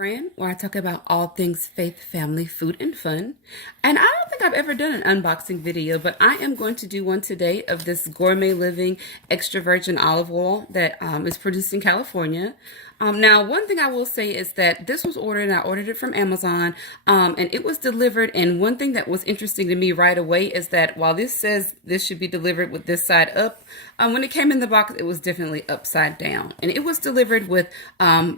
Fran, where I talk about all things faith, family, food, and fun. And I don't think I've ever done an unboxing video, but I am going to do one today of this Gourmet Living extra virgin olive oil that is produced in California. Now, one thing I will say is that this was ordered, and I ordered it from Amazon, and it was delivered. And one thing that was interesting to me right away is that while this says this should be delivered with this side up, when it came in the box, it was definitely upside down. And it was delivered with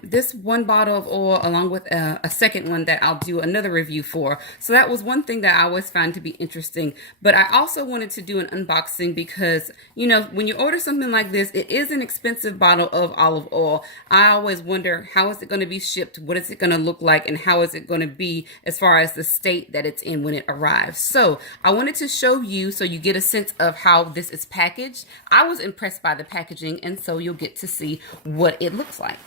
this one bottle of oil along with a second one that I'll do another review for. So that was one thing that I always found to be interesting. But I also wanted to do an unboxing because, you know, when you order something like this, it is an expensive bottle of olive oil. I always wonder, how is it going to be shipped? What is it going to look like? And how is it going to be as far as the state that it's in when it arrives? So I wanted to show you so you get a sense of how this is packaged. I was impressed by the packaging, and so you'll get to see what it looks like.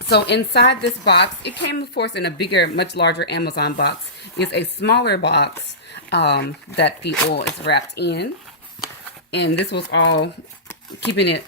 So inside this box, it came, of course, in a bigger, much larger Amazon box, is a smaller box that the oil is wrapped in. And this was all keeping it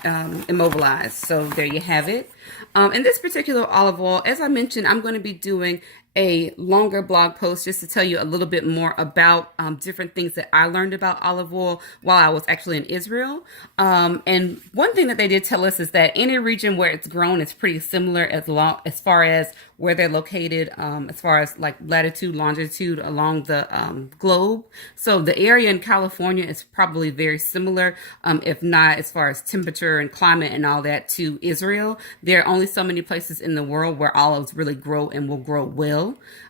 immobilized. So there you have it. In this particular olive oil, as I mentioned, I'm going to be doing a longer blog post just to tell you a little bit more about different things that I learned about olive oil while I was actually in Israel. And one thing that they did tell us is that any region where it's grown is pretty similar as far as where they're located, as far as like latitude, longitude along the globe. So the area in California is probably very similar, if not as far as temperature and climate and all that, to Israel. There are only so many places in the world where olives really grow and will grow well.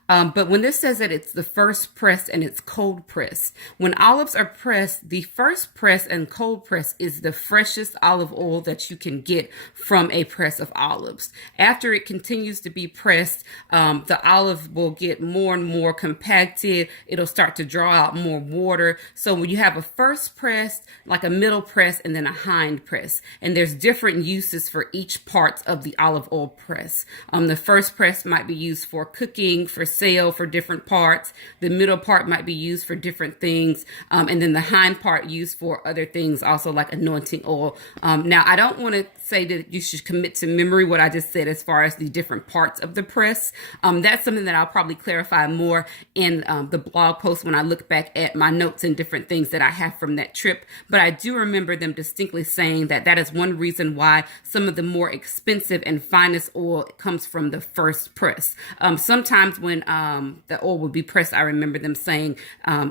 But when this says that it's the first press and it's cold press, when olives are pressed, the first press and cold press is the freshest olive oil that you can get from a press of olives. After it continues to be pressed, the olive will get more and more compacted. It'll start to draw out more water. So when you have a first press, like a middle press, and then a hind press, and there's different uses for each part of the olive oil press. The first press might be used for cooking, for sale, for different parts. The middle part might be used for different things. And then the hind part used for other things, also like anointing oil. Now, I don't want to say that you should commit to memory what I just said as far as the different parts of the press. That's something that I'll probably clarify more in the blog post when I look back at my notes and different things that I have from that trip. But I do remember them distinctly saying that that is one reason why some of the more expensive and finest oil comes from the first press. Sometimes when the oil would be pressed, I remember them saying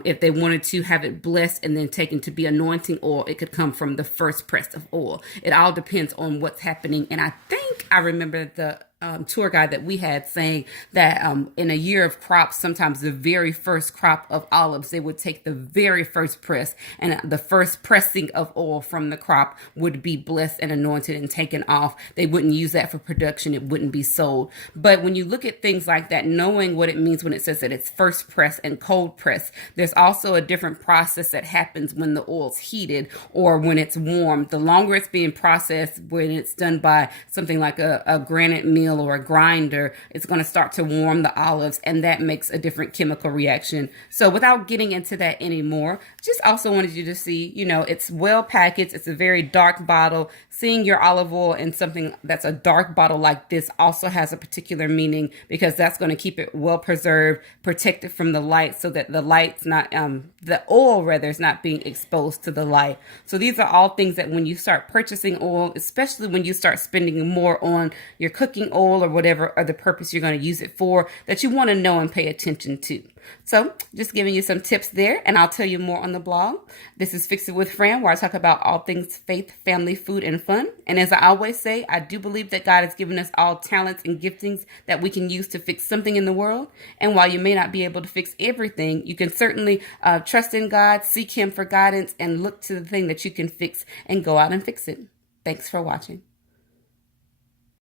if they wanted to have it blessed and then taken to be anointing oil, it could come from the first press of oil. It all depends on what's happening. And I think I remember the tour guide that we had saying that in a year of crops, sometimes the very first crop of olives, they would take the very first press, and the first pressing of oil from the crop would be blessed and anointed and taken off. They wouldn't use that for production. It wouldn't be sold. But when you look at things like that, knowing what it means when it says that it's first press and cold press, there's also a different process that happens when the oil's heated or when it's warm. The longer it's being processed, when it's done by something like a granite mill or a grinder, it's going to start to warm the olives, and that makes a different chemical reaction. So without getting into that anymore, just also wanted you to see, you know, it's well packaged. It's a very dark bottle. Seeing your olive oil in something that's a dark bottle like this also has a particular meaning, because that's going to keep it well preserved, protected from the light, so that the light's not, the oil rather is not being exposed to the light. So these are all things that when you start purchasing oil, especially when you start spending more on your cooking oil or whatever other purpose you're going to use it for, that you want to know and pay attention to. So just giving you some tips there, and I'll tell you more on the blog. This is Fix It with Fran, where I talk about all things faith, family, food, and fun. And as I always say, I do believe that God has given us all talents and giftings that we can use to fix something in the world. And while you may not be able to fix everything, you can certainly trust in God, seek Him for guidance, and look to the thing that you can fix and go out and fix it. Thanks for watching.